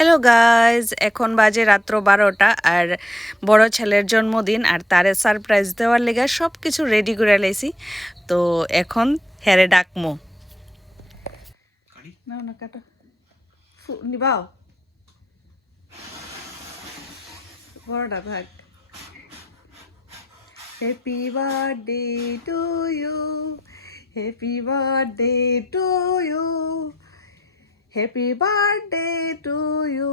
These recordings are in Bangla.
হ্যালো গাইজ, এখন বাজে রাত্র 12টা আর বড় ছেলের জন্মদিন আর তারে সারপ্রাইজ দেওয়ার লেগে সব কিছু রেডি করে লাইছি। তো এখন হেরে ডাকমো না না কাটা নিবাও বড়টা ভাগ। Happy birthday to you, happy birthday to you, happy birthday to you.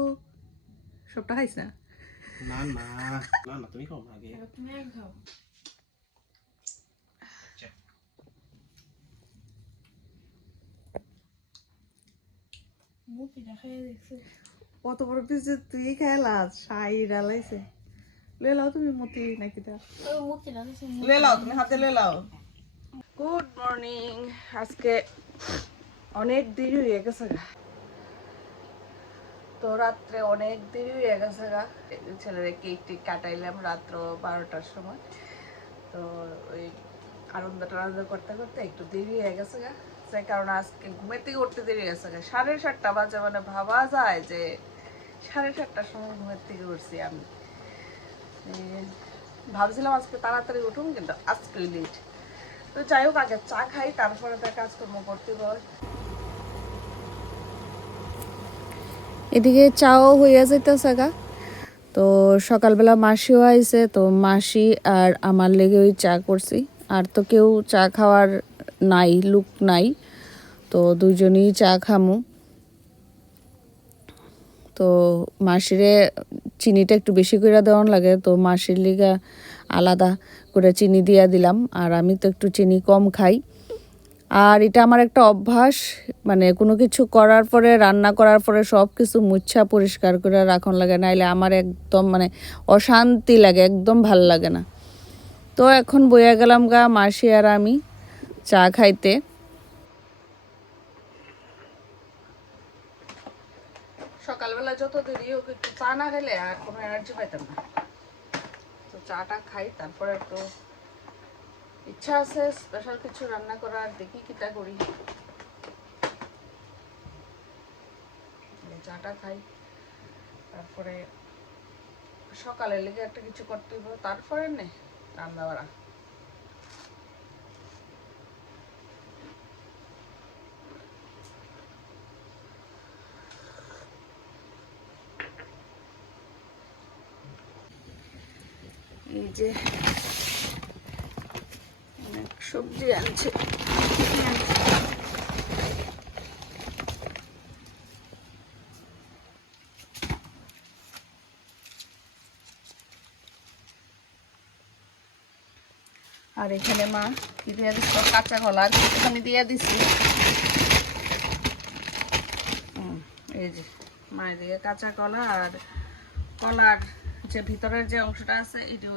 সবটা খাইছ না? না না না না, তুমি খাও না আগে। তুমি আর খাও। মুখি দেখাই দেখছো কত বড় পিস তুই খেলাস, শাই ডালাইছে। লে লাও তুমি মতি নাকি তা ওই মুখি দেখাইছো লে লাও, তুমি হাতে লে লাও। Good morning. আজকে অনেক দেরি হয়ে গেছে গা, তো রাত্রে অনেক দেরি হয়ে গেছে গা। ছেলের কেক টেক কাটাইলাম রাত্র 12টার সময়। তো ওই আনন্দ টানন্দ করতে করতে একটু দেরি হয়ে গেছে গা, সেই কারণে আজকে ঘুমের থেকে উঠতে দেরি হয়ে গেছে গা। 7:30 বাজে, মানে ভাবা যায় যে 7:30টার সময় ঘুমের থেকে উঠছি আমি। ভাবছিলাম আজকে তাড়াতাড়ি উঠুন, কিন্তু আজকে লেট। তো যাই হোক, আগে চা খাই, তারপরে তার কাজকর্ম করতে হয়। এদিকে চাও হইয়া যাইতেছে গা। তো সকালবেলা মাসিও আইছে, তো মাসি আর আমার লেগে ওই চা করছি। আর তো কেউ চা খাওয়ার নাই, লুক নাই, তো দুইজনই চা খামু। তো মাসিরে চিনিটা একটু বেশি করে দেওয়ান লাগে, তো মাসির লিগা আলাদা করে চিনি দিয়া দিলাম। আর আমি তো একটু চিনি কম খাই। আর এটা আমার একটা অভ্যাস, মানে কোনো কিছু করার পরে, রান্না করার পরে সব কিছু মুচ্ছা পরিষ্কার করে রাখন লাগে, নাইলে আমার একদম মানে অশান্তি লাগে, একদম ভাল লাগে না। তো এখন বইয়া গেলাম গা মাসি আর আমি চা খাইতে। সকালবেলা যত দেরি হোক, একটু চা না খেলে আর কোনো এনার্জি পাইতাম না। তো চাটা খাই, তারপরে একটু ইচ্ছা আছে স্পেশাল কিছু রান্না করার, দেখি কিটা করি। চাটা খাই, তারপরে সকালের লেগে একটা কিছু করতে হইব, তারপরে নে রান্না বাড়া। এই যে অনেক সবজি আনছে। আর এখানে মা কি দিয়ে দিচ্ছে, কাঁচা কলা আর একটুখানি দিয়ে দিচ্ছি। এই যে মা এদিকে কাঁচা কলা আর কলার যে ভিতরের যে অংশটা আছে, এটা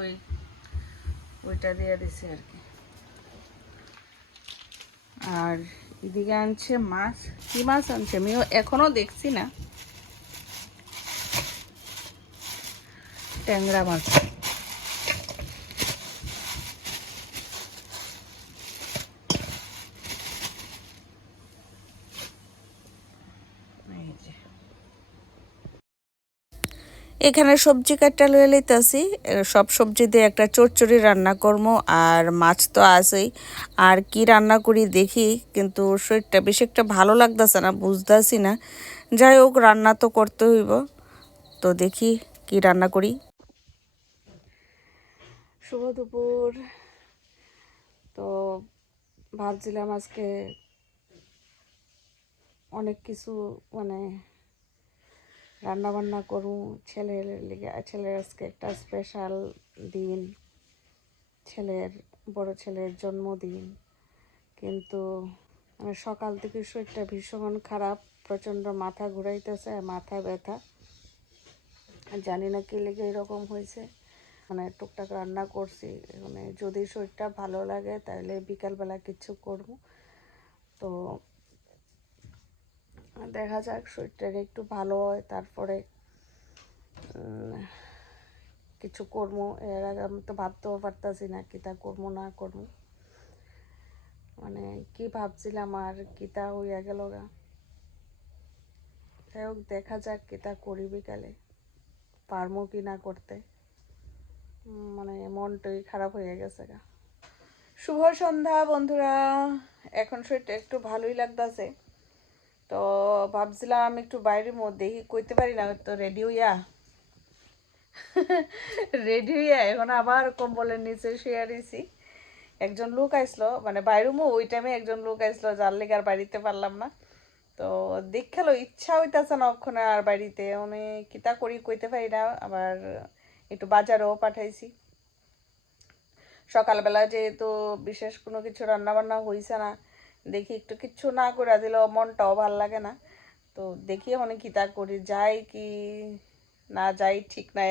ওইটা দিয়ে দিছি আর কি। আর এদিকে আনছে মাছ। কি মাছ আনছে আমিও এখনো দেখছি না। ট্যাংরা মাছ। এখানে সবজি কাটটা লয়ে লইতেছি, সব সবজি দিয়ে একটা চচ্চড়ি রান্না করবো, আর মাছ তো আছেই। আর কি রান্না করি দেখি, কিন্তু শরীরটা বেশি একটা ভালো লাগতেছে না, বুঝতেছি না। যাই হোক, রান্না তো করতে হইব, তো দেখি কি রান্না করি। শুভ দুপুর। তো ভাবছিলাম আজকে অনেক কিছু, মানে রান্না বান্না করুন ছেলের লিগে। ছেলের আজকে একটা স্পেশাল দিন, বড় ছেলের জন্মদিন। কিন্তু মানে সকাল থেকে শরীরটা ভীষণ খারাপ, প্রচণ্ড মাথা ঘুরাইতেছে, মাথা ব্যথা, জানি না কি লেগে এরকম হয়েছে। মানে টুকটাক রান্না করছি, মানে যদি শরীরটা ভালো লাগে তাহলে বিকালবেলা কিছু করব। তো দেখা যাক, শরীরটা একটু ভালো হয় তারপরে কিছু করবো। এর আগে আমি তো ভাবতেও পারতাছি না কিতা করবো না করবো, মানে কি ভাবছিলাম আর কিতা হইয়া গেল গা। যাই হোক দেখা যাক কেটা করি বিকালে, পারমো কি না করতে। মানে মনটাই খারাপ হয়ে গেছে গা। শুভ সন্ধ্যা বন্ধুরা, এখন শরীরটা একটু ভালোই লাগতেছে। তো ভাবছিলাম একটু বাইরের মধ্যে কইতে পারি না, তো রেডি হইয়া রেডি হইয়া এখন আবার কম্বলের নিচে শুয়ে রয়েছি। একজন লোক আইসলো, মানে বাইরুমও ওই টাইমে একজন লোক আইসলো, যার লেগে আর বাড়িতে পারলাম না। তো দেখালো ইচ্ছা হইতেছে না ওখানে আর বাড়িতে, মানে কিতা করি কইতে পারি না। আবার একটু বাজারেও পাঠাইছি। সকালবেলা যেহেতু বিশেষ কোনো কিছু রান্না বান্না হইছে না, দেখি একটু কিচ্ছু না করে দিলেও মনটাও ভাল লাগে না। তো দেখি মানে কিতা করি, যাই কি না যাই ঠিক নাই।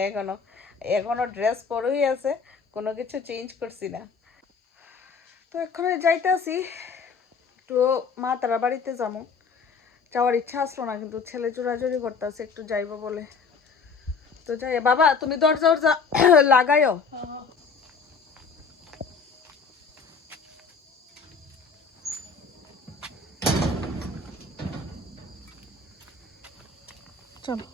এখনো ড্রেস পরেই আছে, কোনো কিছু চেঞ্জ করছি না। তো এখানে যাইতেছি, একটু মা তারা বাড়িতে যাবো। যাওয়ার ইচ্ছা আসলো না, কিন্তু ছেলে জোরাজোরি করতেছে একটু যাইবো বলে। তো যাই। বাবা তুমি দরজা লাগাইও। চলো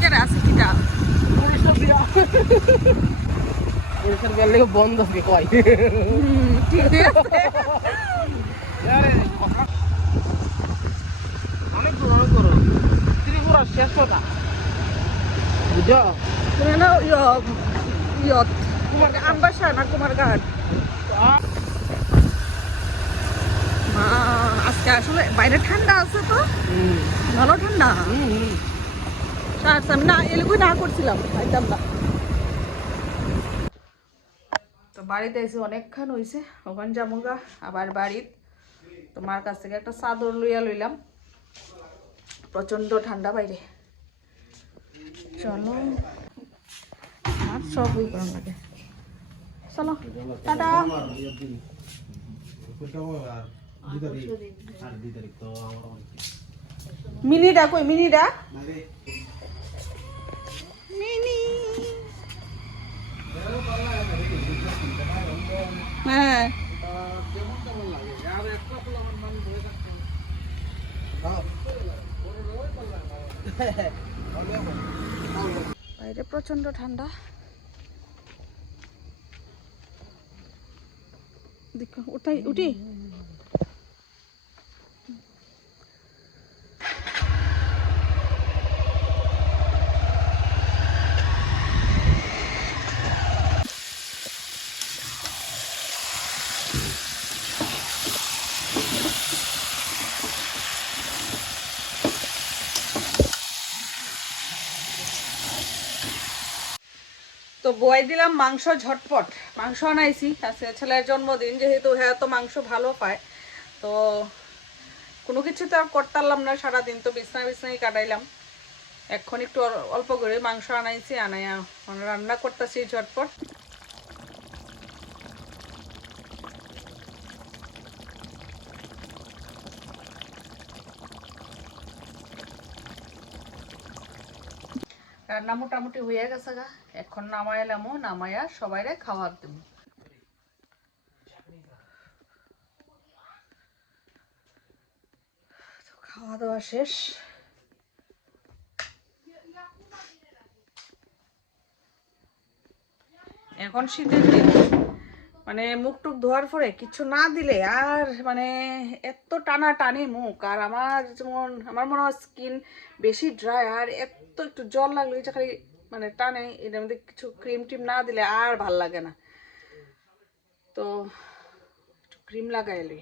কেনা আছে কিটা পরিষ্কার করলে বন্ধ কি কয় ঠিক আছে। অনেক দূর ত্রিপুরা শেষ কথা বুঝছো। তুমি না ইয়ত আমবাসা না কুমারঘাট। আজকে আসলে বাইরে ঠান্ডা আছে, তো ভালো ঠান্ডা। আমি না এলগুই না করছিলাম, খাইতাম না। তো বাড়িতে এসে অনেকক্ষণ হয়েছে, ওখানে যাবো আবার বাড়িত। তোমার কাছ থেকে একটা চাদর লইলাম, প্রচন্ড ঠান্ডা বাইরে। চলো আর সব ওই করার লাগে। চলো টাটা। মিনিটা কই, মিনিটা মিনি। হ্যাঁ বাইরে প্রচন্ড ঠান্ডা। দেখো উঠি। তো বই দিলাম মাংস ঝটপট। মাংস আনাইছি, আজকে ছেলের জন্মদিন, যেহেতু হ্যাঁ তো মাংস ভালো পায়। তো কোনো কিছু তো আর করতারলাম না, সারাদিন তো বিছনাই কাটাইলাম। এখন একটু অল্প করে মাংস আনাইছি, আনাইয়া রান্না করতেছি ঝটপট। রান্না মোটামুটি হয়ে গেছে গা, এখন নামাইলামও, নামাইয়া সবাইরে খাওয়ার দেব। খাওয়া দাওয়া শেষ। এখন শীতের দিন, মানে মুখ টুক ধোয়ার পরে কিছু না দিলে আর মানে এত টানা টানি মুখ। আর আমার যেমন আমার মনে হয় স্কিন বেশি ড্রাই, আর একটু জল লাগলে যে খালি মানে টানে। এটার মধ্যে কিছু ক্রিম টিম না দিলে আর ভাল লাগে না। তো একটু ক্রিম লাগাইলে।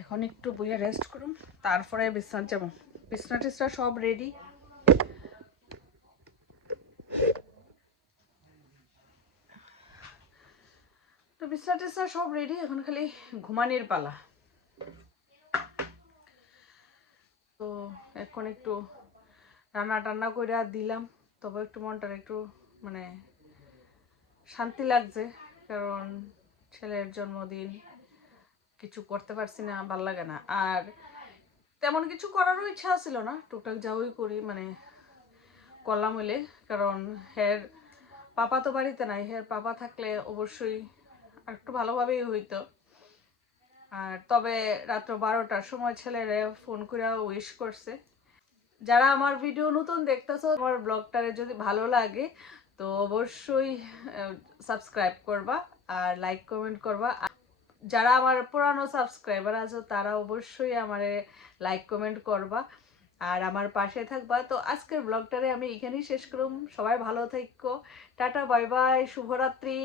এখন একটু বইয়ে রেস্ট করুন, তারপরে বিছনা যাবো। বিছনা টিছনা সব রেডি। বিছনা টিছনা সব রেডি, এখন খালি ঘুমানির পালা। তো এখন একটু রান্না টান্না করে দিলাম, তবে একটু মনটার একটু মানে শান্তি লাগছে, কারণ ছেলের জন্মদিন, কিছু করতে পারছি না, ভাল লাগে না। আর তেমন কিছু করারও ইচ্ছা ছিল না, টুকটাক যাওয়াই করি মানে করলাম হইলে, কারণ হের পাপা তো বাড়িতে নাই, হের পাপা থাকলে অবশ্যই আর একটু ভালোভাবেই হইতো। আর তবে রাত্র 12টার সময় ছেলেরে ফোন করে উইশ করছে। যারা আমার ভিডিও নতুন দেখতেছো, আমার ব্লগটারে যদি ভালো লাগে তো অবশ্যই সাবস্ক্রাইব করবা আর লাইক কমেন্ট করবা। যারা আমার পুরানো সাবস্ক্রাইবার আছো তারা অবশ্যই আমারে লাইক কমেন্ট করবা আর আমার পাশে থাকবা। তো আজকের ব্লগটারে আমি এখানেই শেষ করুম। সবাই ভালো থাকো, টাটা বাই বাই, শুভরাত্রি।